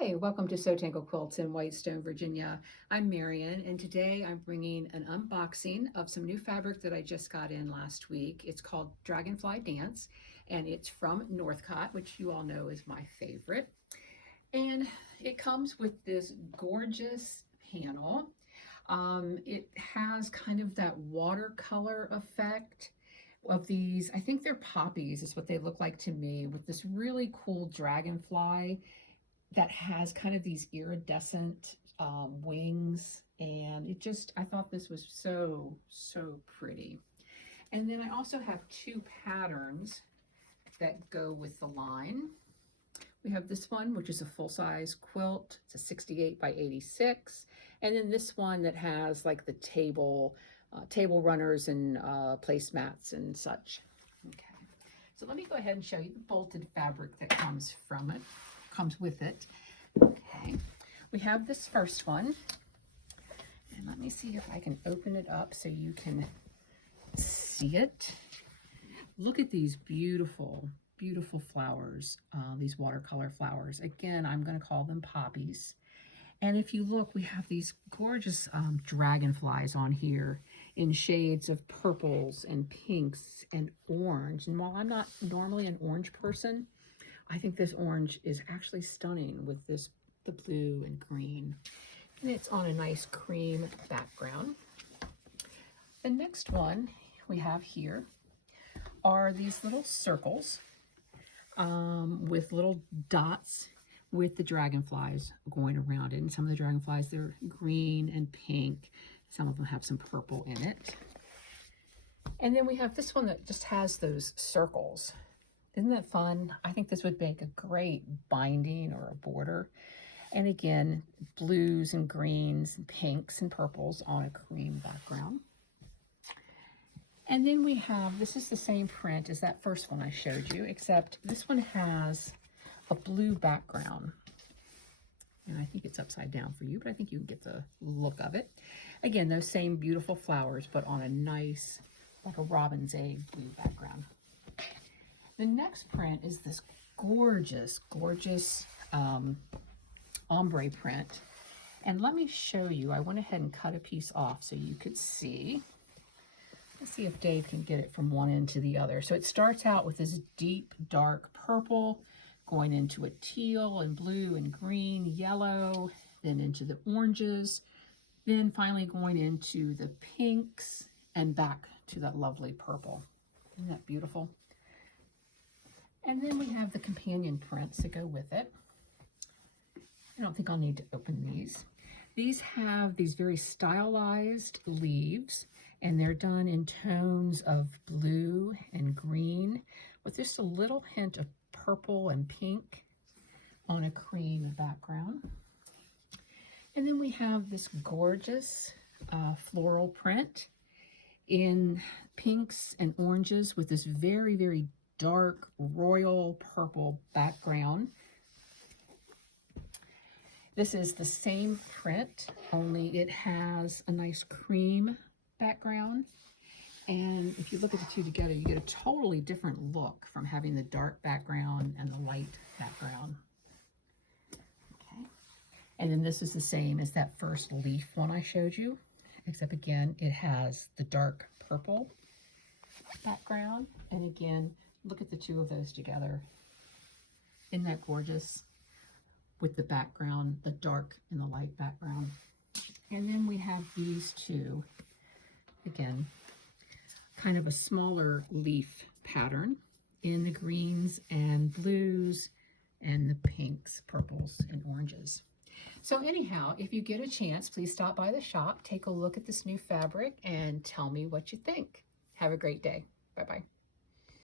Hi, welcome to Sew Tangle Quilts in Whitestone, Virginia. I'm Marion, and today I'm bringing an unboxing of some new fabric that I just got in last week. It's called Dragonfly Dance, and it's from Northcott, which you all know is my favorite. And it comes with this gorgeous panel. It has kind of that watercolor effect of these. I think they're poppies is what they look like to me, with this really cool dragonfly that has kind of these iridescent wings, and I thought this was so pretty. And then I also have two patterns that go with the line. We have this one, which is a full-size quilt. It's a 68 by 86. And then this one that has like the table runners and placemats and such. Okay, so let me go ahead and show you the bolted fabric that comes with it. Okay, we have this first one, and let me see if I can open it up so you can see it. Look at these beautiful flowers, these watercolor flowers. Again, I'm going to call them poppies. And if you look, we have these gorgeous dragonflies on here in shades of purples and pinks and orange. And while I'm not normally an orange person, I think this orange is actually stunning with the blue and green. And it's on a nice cream background. The next one we have here are these little circles with little dots with the dragonflies going around it. And some of the dragonflies, they're green and pink. Some of them have some purple in it. And then we have this one that just has those circles. Isn't that fun? I think this would make a great binding or a border. And again, blues and greens and pinks and purples on a cream background. And then we have, this is the same print as that first one I showed you, except this one has a blue background. And I think it's upside down for you, but I think you can get the look of it. Again, those same beautiful flowers, but on a nice, like a robin's egg blue background. The next print is this gorgeous ombre print. And let me show you, I went ahead and cut a piece off so you could see. Let's see if Dave can get it from one end to the other. So it starts out with this deep, dark purple, going into a teal and blue and green, yellow, then into the oranges, then finally going into the pinks and back to that lovely purple. Isn't that beautiful? And then we have the companion prints that go with it. I don't think I'll need to open these. These have these very stylized leaves, and they're done in tones of blue and green with just a little hint of purple and pink on a cream background. And then we have this gorgeous floral print in pinks and oranges with this very dark royal purple background. This is the same print, only it has a nice cream background. And if you look at the two together, you get a totally different look from having the dark background and the light background. Okay. And then this is the same as that first leaf one I showed you, except again, it has the dark purple background. And again, look at the two of those together. Isn't that gorgeous? With the background, the dark and the light background. And then we have these two. Again, kind of a smaller leaf pattern in the greens and blues and the pinks, purples, and oranges. So anyhow, if you get a chance, please stop by the shop, take a look at this new fabric, and tell me what you think. Have a great day. Bye-bye.